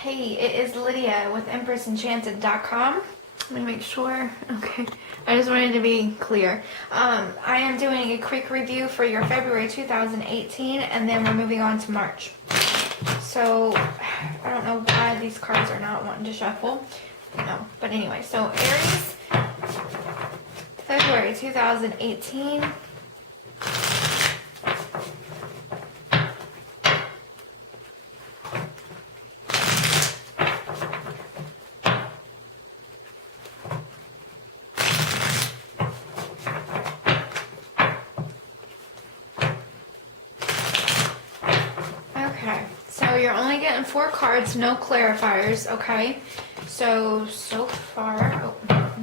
Hey, it is Lydia with EmpressEnchanted.com. Let me make sure. Okay. I just wanted to be clear. I am doing a quick review for your February 2018, and then we're moving on to March. So, I don't know why these cards are not wanting to shuffle. No. But anyway, so Aries, February 2018. Okay, so you're only getting 4 cards, no clarifiers, okay? So far,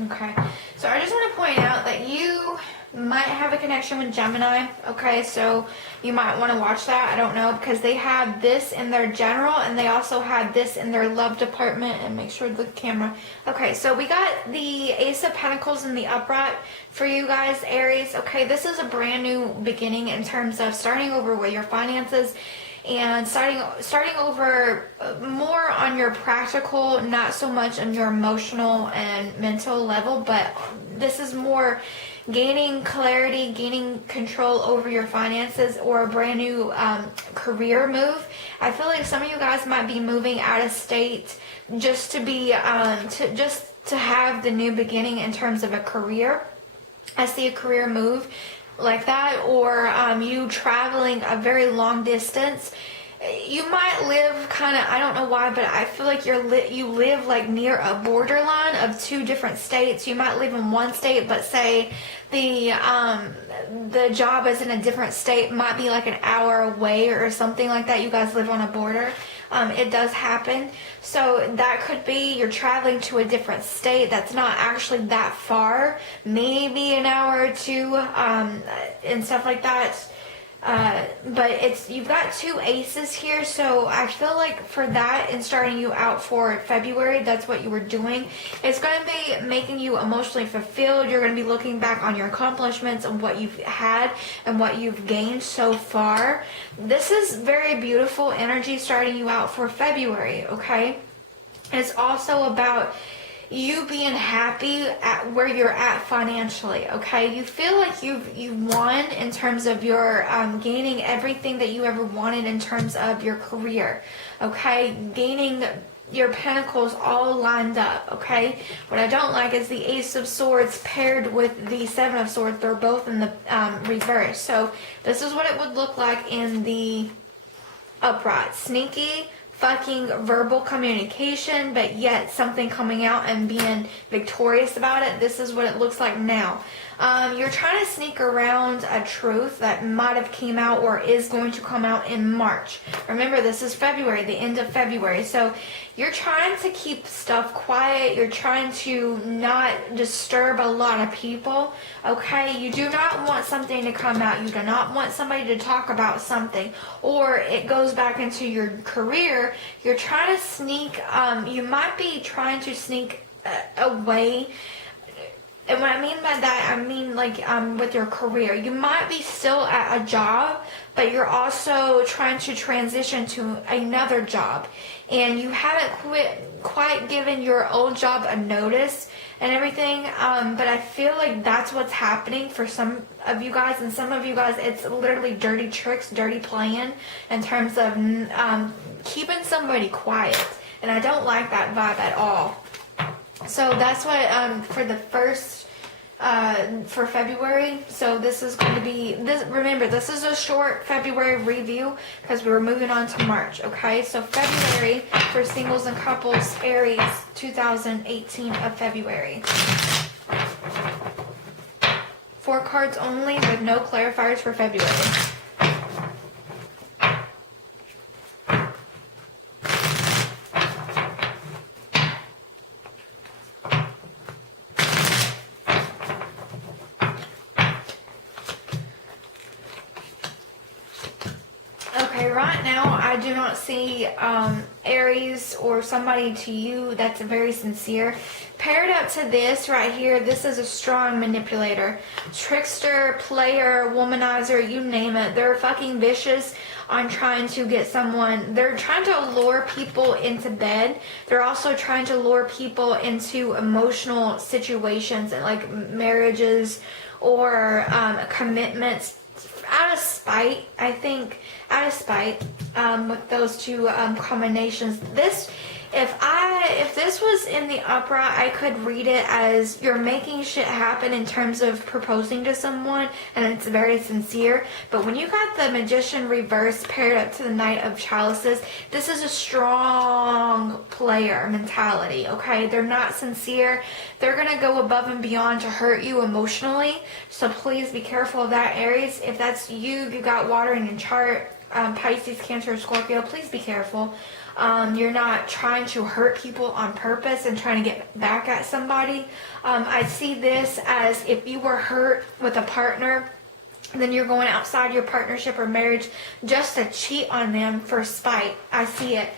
okay. So I just want to point out that you might have a connection with Gemini, okay? So you might want to watch that, I don't know, because they have this in their general, and they also have this in their love department, and make sure the camera. Okay, so we got the Ace of Pentacles in the upright for you guys, Aries, okay? This is a brand new beginning in terms of starting over with your finances, and starting over more on your practical, not so much on your emotional and mental level, but this is more gaining clarity, gaining control over your finances, or a brand new career move. I feel like some of you guys might be moving out of state just to be to have the new beginning in terms of a career. I see a career move like that, or you traveling a very long distance. You might live kind of, I don't know why, but I feel like you live like near a borderline of 2 different states. You might live in one state, but say the job is in a different state, might be like an hour away or something like that. You guys live on a border. It does happen. So that could be you're traveling to a different state that's not actually that far, maybe an hour or 2, and stuff like that. But you've got 2 aces here, so I feel like for that and starting you out for February, that's what you were doing. It's going to be making you emotionally fulfilled. You're going to be looking back on your accomplishments and what you've had and what you've gained so far. This is very beautiful energy starting you out for February, okay? It's also about you being happy at where you're at financially, okay? You feel like you've won in terms of your gaining everything that you ever wanted in terms of your career, okay? Gaining your pentacles all lined up, okay? What I don't like is the Ace of Swords paired with the 7 of Swords. They're both in the reverse. So this is what it would look like in the upright. Sneaky fucking verbal communication, but yet something coming out and being victorious about it. This is what it looks like now. You're trying to sneak around a truth that might have came out or is going to come out in March. Remember, this is February, the end of February. So you're trying to keep stuff quiet. You're trying to not disturb a lot of people, okay? You do not want something to come out. You do not want somebody to talk about something. Or it goes back into your career. You're trying to sneak, you might be trying to sneak away. And what I mean by that, I mean like with your career. You might be still at a job, but you're also trying to transition to another job. And you haven't quite given your old job a notice and everything. But I feel like that's what's happening for some of you guys. And some of you guys, it's literally dirty tricks, dirty playing in terms of keeping somebody quiet. And I don't like that vibe at all. So that's what for the first for February. So this is going to be this. Remember, this is a short February review because we were moving on to March. Okay, so February for singles and couples, Aries, 2018 of February. 4 cards only with no clarifiers for February. right now, I do not see Aries or somebody to you that's very sincere. Paired up to this right here, this is a strong manipulator. Trickster, player, womanizer, you name it. They're fucking vicious on trying to get someone. They're trying to lure people into bed. They're also trying to lure people into emotional situations, like marriages or commitments, out of spite. I think out of spite, with those two combinations. If this was in the upright, I could read it as you're making shit happen in terms of proposing to someone, and it's very sincere. But when you got the Magician reverse paired up to the Knight of Chalices, this is a strong player mentality, okay? They're not sincere. They're going to go above and beyond to hurt you emotionally. So please be careful of that, Aries. If that's you, you got water in your chart, Pisces, Cancer, Scorpio, please be careful. You're not trying to hurt people on purpose and trying to get back at somebody. I see this as if you were hurt with a partner, then you're going outside your partnership or marriage just to cheat on them for spite. I see it.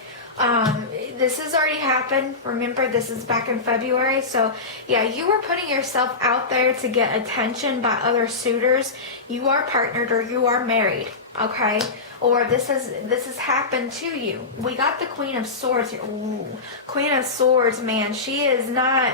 This has already happened. Remember, this is back in February. So yeah, you were putting yourself out there to get attention by other suitors. You are partnered or you are married, okay? Or this has happened to you. We got the Queen of Swords here. Ooh, Queen of Swords, man. She is not,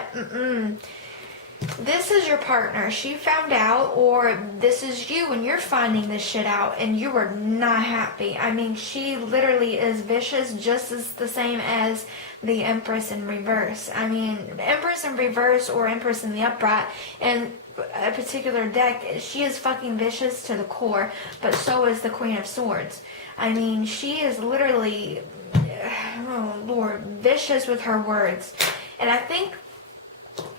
This is your partner. She found out, or this is you and you're finding this shit out and you are not happy. I mean, she literally is vicious, just as the same as the Empress in reverse. I mean, Empress in reverse or Empress in the upright, and a particular deck, she is fucking vicious to the core, but so is the Queen of Swords. I mean, she is literally, oh Lord, vicious with her words. And I think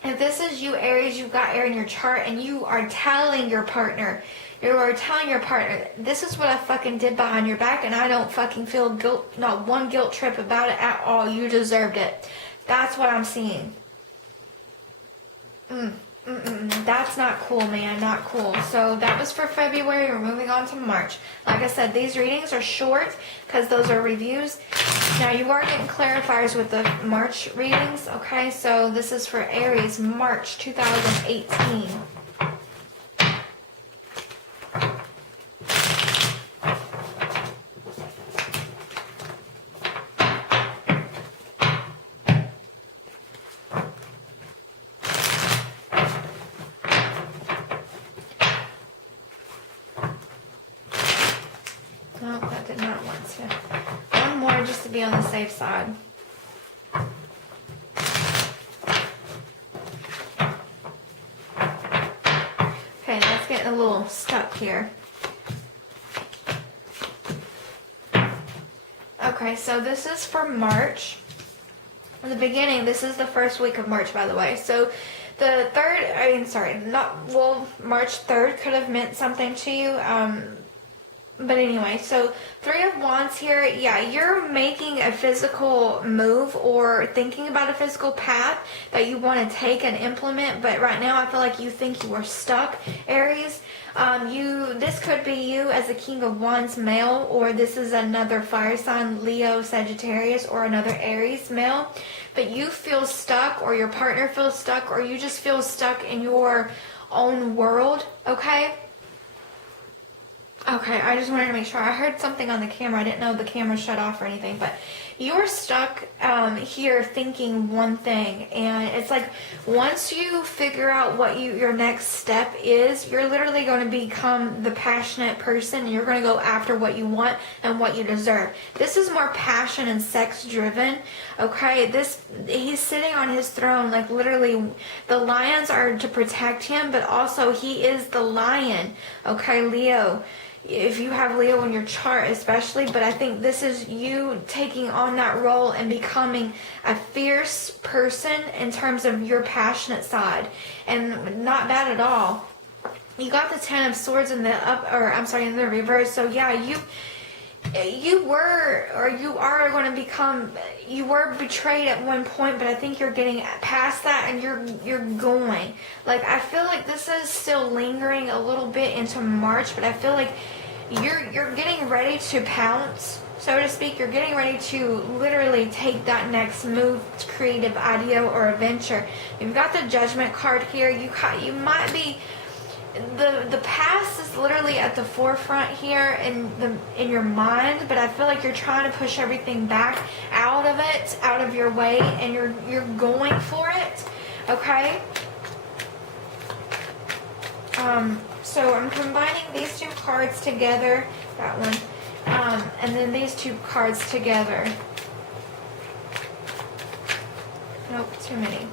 if this is you, Aries, you've got air in your chart and you are telling your partner, this is what I fucking did behind your back and I don't fucking feel guilt, not one guilt trip about it at all. You deserved it. That's what I'm seeing. That's not cool, man. Not cool. So that was for February. We're moving on to March. Like I said, these readings are short because those are reviews. Now you are getting clarifiers with the March readings. Okay, so this is for Aries, March 2018. No, that did not want to. One more just to be on the safe side. Okay, that's getting a little stuck here. Okay, so this is for March. In the beginning, this is the first week of March, by the way. So the March 3rd could have meant something to you. But anyway, so Three of Wands here, yeah, you're making a physical move or thinking about a physical path that you want to take and implement, but right now I feel like you think you are stuck, Aries. This could be you as a King of Wands male, or this is another fire sign, Leo, Sagittarius, or another Aries male, but you feel stuck, or your partner feels stuck, or you just feel stuck in your own world, okay? Okay, I just wanted to make sure. I heard something on the camera. I didn't know the camera shut off or anything, but you're stuck here thinking one thing, and it's like once you figure out what your next step is, you're literally going to become the passionate person, and you're going to go after what you want and what you deserve. This is more passion and sex driven, okay? He's sitting on his throne, like literally the lions are to protect him, but also he is the lion, okay, Leo? If you have Leo in your chart especially, but I think this is you taking on that role and becoming a fierce person in terms of your passionate side, and not bad at all. You got the Ten of Swords in the in the reverse, so yeah, you were betrayed at one point, but I think you're getting past that and you're going. Like, I feel like this is still lingering a little bit into March, but I feel like you're getting ready to pounce, so to speak. You're getting ready to literally take that next move, creative idea or adventure. You've got the Judgment card here. You might be, the past is literally at the forefront here in your mind, but I feel like you're trying to push everything back out of it, out of your way, and you're going for it. Okay. So I'm combining these two cards together, that one, and then these two cards together. Nope, too many.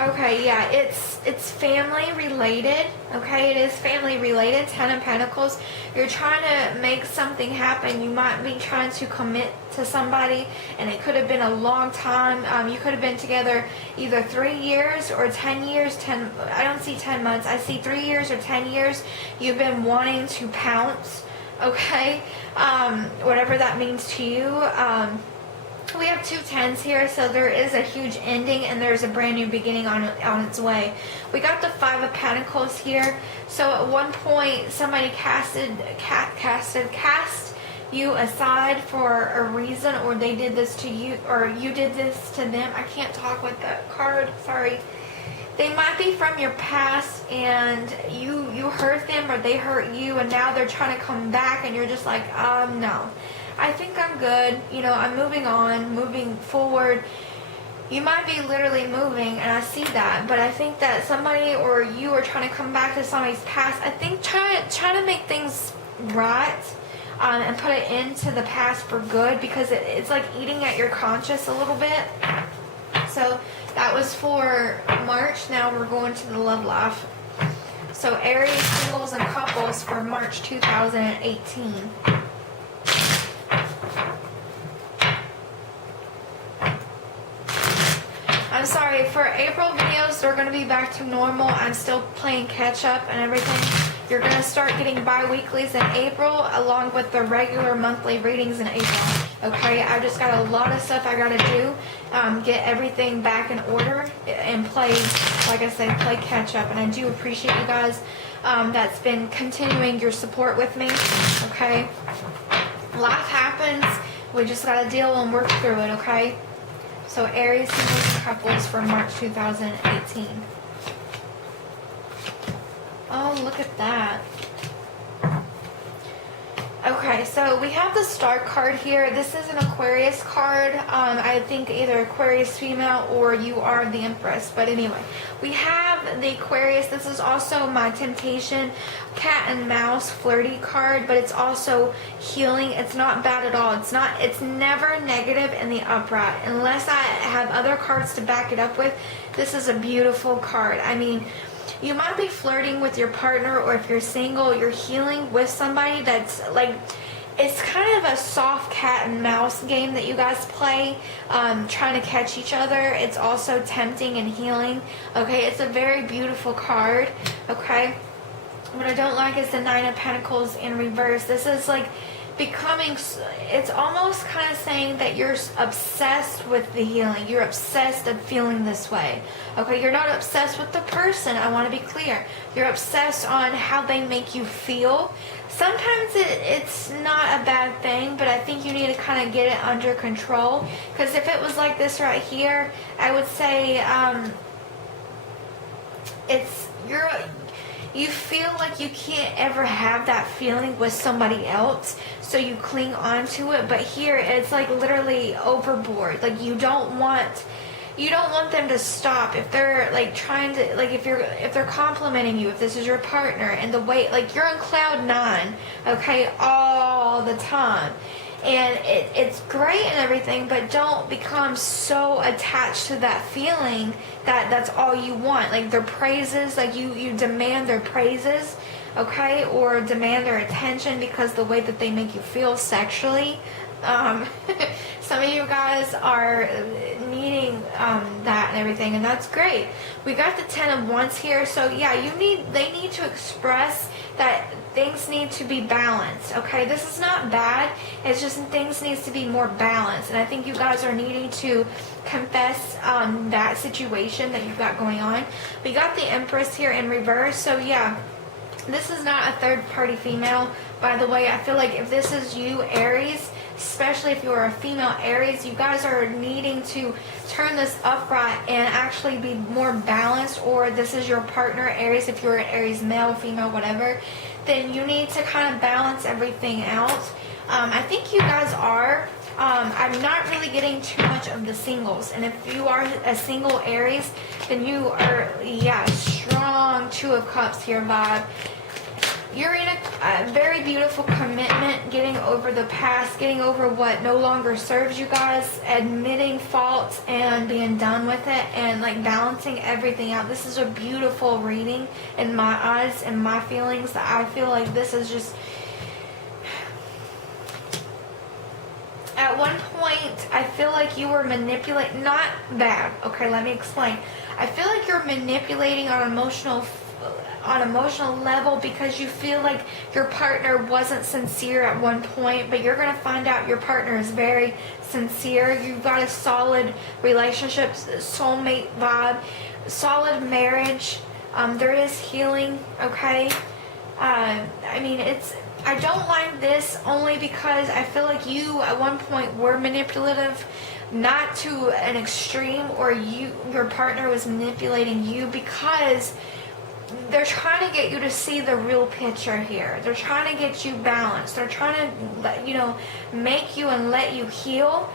Okay, yeah, it's family related. Okay, it is family related. Ten of Pentacles. You're trying to make something happen. You might be trying to commit to somebody, and it could have been a long time. You could have been together either 3 years or 10 years. I don't see 10 months. I see 3 years or 10 years. You've been wanting to pounce. Okay, whatever that means to you. We have 2 10s here, so there is a huge ending and there's a brand new beginning on its way. We got the 5 of Pentacles here. So at one point somebody cast you aside for a reason, or they did this to you, or you did this to them. I can't talk with that card, sorry. They might be from your past and you hurt them, or they hurt you, and now they're trying to come back and you're just like, no. I think I'm good. You know, I'm moving on, moving forward. You might be literally moving, and I see that, but I think that somebody or you are trying to come back to somebody's past. I think try to make things right, and put it into the past for good, because it's like eating at your conscience a little bit. So that was for March. Now we're going to the love life. So Aries singles and couples for March 2018. I'm sorry, for April videos, they're going to be back to normal. I'm still playing catch up and everything. You're going to start getting bi-weeklies in April, along with the regular monthly readings in April. Okay, I've just got a lot of stuff I got to do. Get everything back in order and play, like I said, play catch up. And I do appreciate you guys that's been continuing your support with me. Okay, life happens. We just got to deal and work through it, okay? So Aries singles and couples for March 2018. Oh, look at that. Okay, so we have the Star card here. This is an Aquarius card. I think either Aquarius female or you are the Empress. But anyway, we have the Aquarius. This is also my Temptation cat and mouse flirty card, but it's also healing. It's not bad at all. It's never negative in the upright. Unless I have other cards to back it up with, this is a beautiful card. I mean, you might be flirting with your partner, or if you're single, you're healing with somebody that's like, it's kind of a soft cat and mouse game that you guys play, trying to catch each other. It's also tempting and healing. Okay, it's a very beautiful card. Okay, what I don't like is the 9 of Pentacles in reverse. This is like becoming, it's almost kind of saying that you're obsessed with the healing. You're obsessed of feeling this way. Okay, you're not obsessed with the person. I want to be clear. You're obsessed on how they make you feel. Sometimes it's not a bad thing, but I think you need to kind of get it under control. Because if it was like this right here, I would say you feel like you can't ever have that feeling with somebody else, so you cling on to it. But here it's like literally overboard. Like you don't want them to stop. If they're like trying to, like if they're complimenting you, if this is your partner, and the way, like you're on cloud 9, okay, all the time. And it's great and everything, but don't become so attached to that feeling that that's all you want. Like their praises, like you demand their praises, okay, or demand their attention because the way that they make you feel sexually. Some of you guys are needing that and everything, and that's great. We got the 10 of Wands here, so yeah, they need to express that things need to be balanced, okay? This is not bad, it's just things needs to be more balanced, and I think you guys are needing to confess that situation that you've got going on. We got the Empress here in reverse, so yeah, this is not a third party female, by the way. I feel like if this is you, Aries, especially if you're a female Aries, you guys are needing to turn this upright and actually be more balanced, or this is your partner, Aries, if you're an Aries male, female, whatever, then you need to kind of balance everything out. I think you guys are. I'm not really getting too much of the singles, and if you are a single Aries, then you are, yeah, strong Two of Cups here vibe. You're in a very beautiful commitment, getting over the past, getting over what no longer serves you guys, admitting faults and being done with it, and like balancing everything out. This is a beautiful reading in my eyes and my feelings. That I feel like this is just, at one point, I feel like you were manipulating, not bad, okay, let me explain. I feel like you're manipulating on emotional level because you feel like your partner wasn't sincere at one point, but you're going to find out your partner is very sincere. You've got a solid relationship, soulmate vibe, solid marriage. There is healing, okay? I mean, I don't like this only because I feel like you at one point were manipulative, not to an extreme, or your partner was manipulating you because they're trying to get you to see the real picture here. They're trying to get you balanced. They're trying to make you and let you heal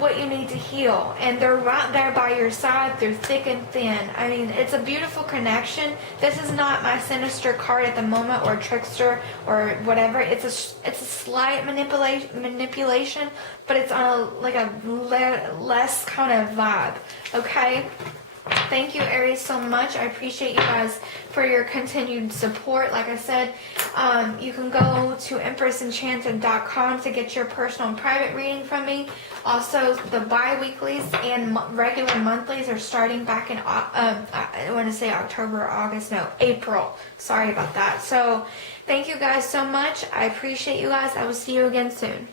what you need to heal. And they're right there by your side through thick and thin. I mean, it's a beautiful connection. This is not my sinister card at the moment, or trickster, or whatever. It's a slight manipulation, but it's on a less kind of vibe. Okay? Thank you, Aries, so much. I appreciate you guys for your continued support. Like I said, you can go to EmpressEnchanted.com to get your personal and private reading from me. Also, the bi-weeklies and regular monthlies are starting back in, I want to say October, August, no, April. Sorry about that. So, thank you guys so much. I appreciate you guys. I will see you again soon.